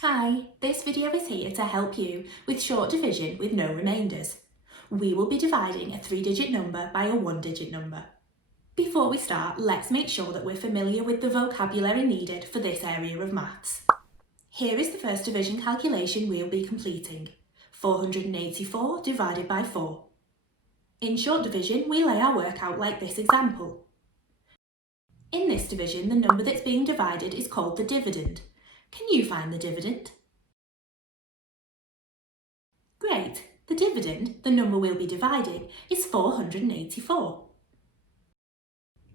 Hi, this video is here to help you with short division with no remainders. We will be dividing a 3-digit number by a 1-digit number. Before we start, let's make sure that we're familiar with the vocabulary needed for this area of maths. Here is the first division calculation we'll be completing. 484 divided by 4. In short division, we lay our work out like this example. In this division, the number that's being divided is called the dividend. Can you find the dividend? Great! The dividend, the number we'll be dividing, is 484.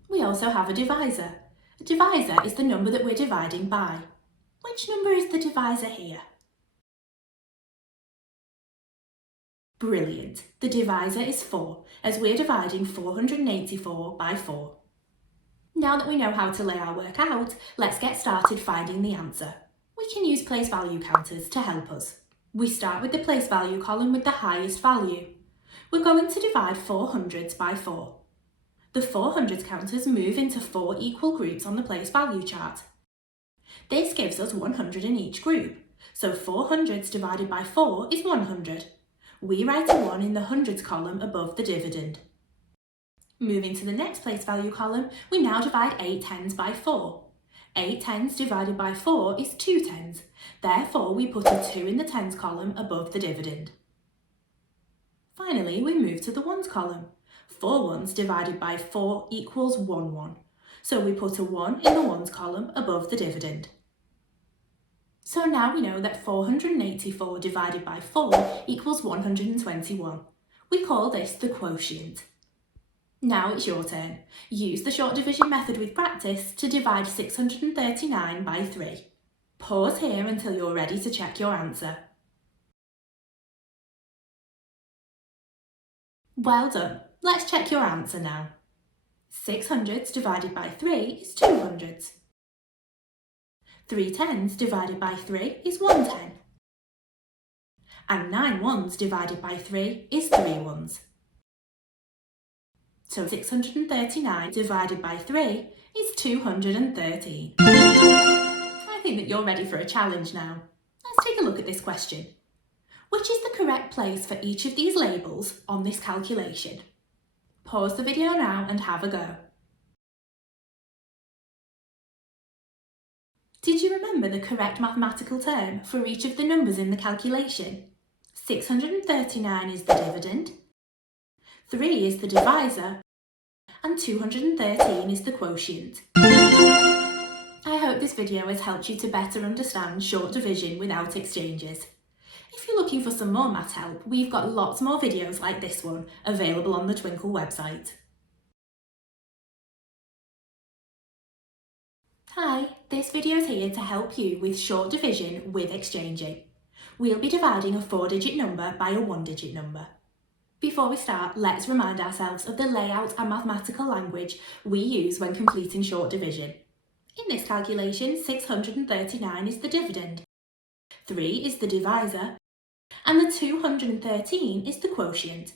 We also have a divisor. A divisor is the number that we're dividing by. Which number is the divisor here? Brilliant! The divisor is 4, as we're dividing 484 by 4. Now that we know how to lay our work out, let's get started finding the answer. We can use place value counters to help us. We start with the place value column with the highest value. We're going to divide 400s by 4. The 400s counters move into 4 equal groups on the place value chart. This gives us 100 in each group, so 400s divided by 4 is 100. We write a 1 in the hundreds column above the dividend. Moving to the next place value column, we now divide 8 tens by 4. 8 tens divided by 4 is 2 tens, therefore we put a 2 in the tens column above the dividend. Finally, we move to the ones column. 4 ones divided by 4 equals 1 1, so we put a 1 in the ones column above the dividend. So now we know that 484 divided by 4 equals 121. We call this the quotient. Now it's your turn. Use the short division method with practice to divide 639 by 3. Pause here until you're ready to check your answer. Well done. Let's check your answer now. 600s divided by 3 is 200s. 3 tens divided by 3 is 1 10. And 9 ones divided by 3 is 3 ones. So 639 divided by 3 is 213. I think that you're ready for a challenge now. Let's take a look at this question. Which is the correct place for each of these labels on this calculation? Pause the video now and have a go. Did you remember the correct mathematical term for each of the numbers in the calculation? 639 is the dividend, 3 is the divisor, and 213 is the quotient. I hope this video has helped you to better understand short division without exchanges. If you're looking for some more math help, we've got lots more videos like this one available on the Twinkl website. Hi, this video is here to help you with short division with exchanging. We'll be dividing a 4-digit number by a 1-digit number. Before we start, let's remind ourselves of the layout and mathematical language we use when completing short division. In this calculation, 639 is the dividend, 3 is the divisor, and the 213 is the quotient.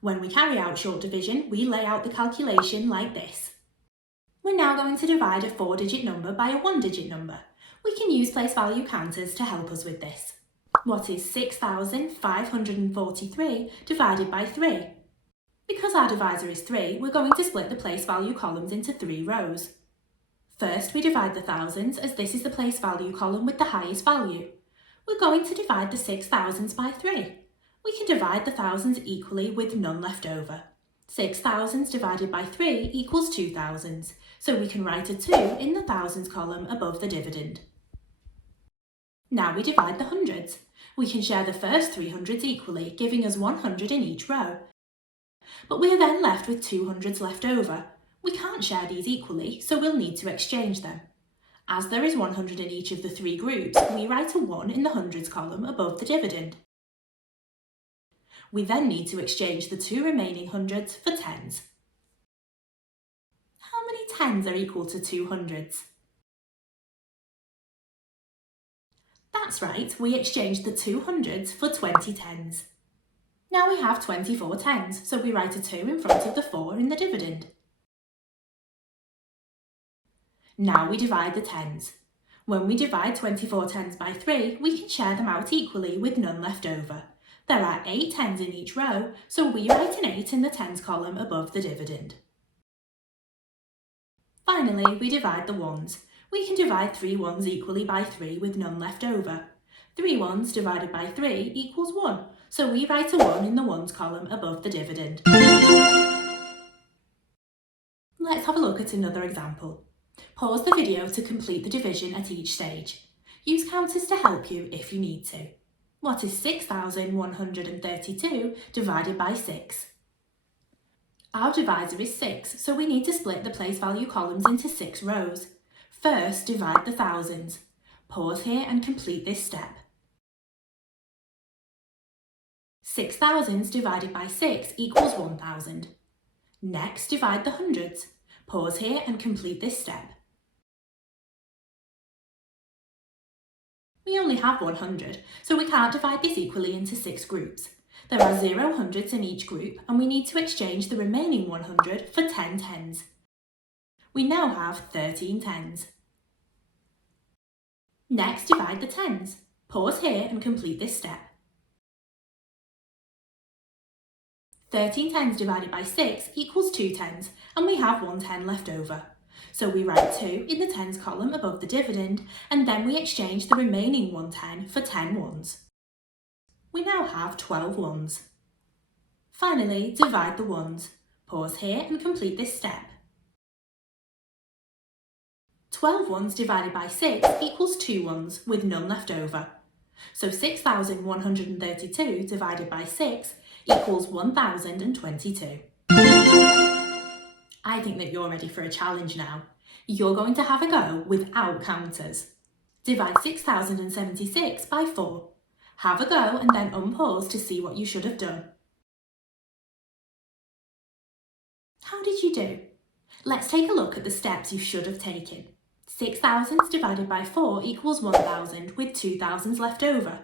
When we carry out short division, we lay out the calculation like this. We're now going to divide a 4-digit number by a 1-digit number. We can use place value counters to help us with this. What is 6,543 divided by 3? Because our divisor is 3, we're going to split the place value columns into 3 rows. First, we divide the thousands, as this is the place value column with the highest value. We're going to divide the 6,000s by 3. We can divide the thousands equally with none left over. 6,000s divided by 3 equals 2,000s, so we can write a 2 in the thousands column above the dividend. Now we divide the hundreds. We can share the first 3 hundreds equally, giving us 100 in each row. But we are then left with 200s left over. We can't share these equally, so we'll need to exchange them. As there is 100 in each of the 3 groups, we write a 1 in the hundreds column above the dividend. We then need to exchange the 2 remaining hundreds for tens. How many tens are equal to 200s? That's right, we exchanged the 200s for 20 tens. Now we have 24 tens, so we write a 2 in front of the 4 in the dividend. Now we divide the tens. When we divide 24 tens by 3, we can share them out equally with none left over. There are 8 tens in each row, so we write an 8 in the tens column above the dividend. Finally, we divide the ones. We can divide 3 ones equally by 3 with none left over. 3 ones divided by 3 equals 1, so we write a 1 in the ones column above the dividend. Let's have a look at another example. Pause the video to complete the division at each stage. Use counters to help you if you need to. What is 6,132 divided by 6? Our divisor is 6, so we need to split the place value columns into 6 rows. First, divide the thousands. Pause here and complete this step. 6 thousands divided by 6 equals 1,000. Next, divide the hundreds. Pause here and complete this step. We only have 100, so we can't divide this equally into 6 groups. There are 0 hundreds in each group, and we need to exchange the remaining 100 for 10 tens. We now have 13 tens. Next, divide the tens. Pause here and complete this step. 13 tens divided by 6 equals 2 tens, and we have 1 10 left over. So we write 2 in the tens column above the dividend, and then we exchange the remaining 1 10 for 10 ones. We now have 12 ones. Finally, divide the ones. Pause here and complete this step. 12 ones divided by 6 equals 2 ones with none left over. So 6,132 divided by 6 equals 1,022. I think that you're ready for a challenge now. You're going to have a go without counters. Divide 6,076 by 4. Have a go and then unpause to see what you should have done. How did you do? Let's take a look at the steps you should have taken. 6 thousands divided by 4 equals 1,000 with 2 thousands left over.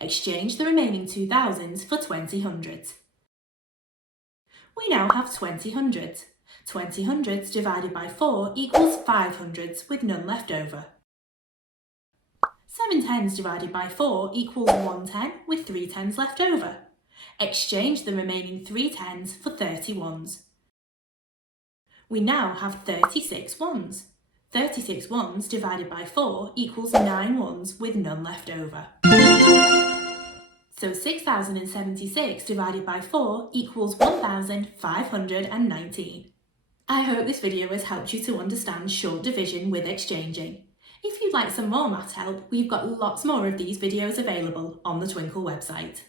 Exchange the remaining 2 thousands for 20 hundreds. We now have 20 hundreds. 20 hundreds divided by 4 equals 5 hundreds with none left over. 7 tens divided by 4 equals 1 10 with 3 tens left over. Exchange the remaining 3 tens for 30 ones. We now have 36 ones. 36 ones divided by 4 equals 9 ones with none left over. So 6,076 divided by 4 equals 1,519. I hope this video has helped you to understand short division with exchanging. If you'd like some more math help, we've got lots more of these videos available on the Twinkl website.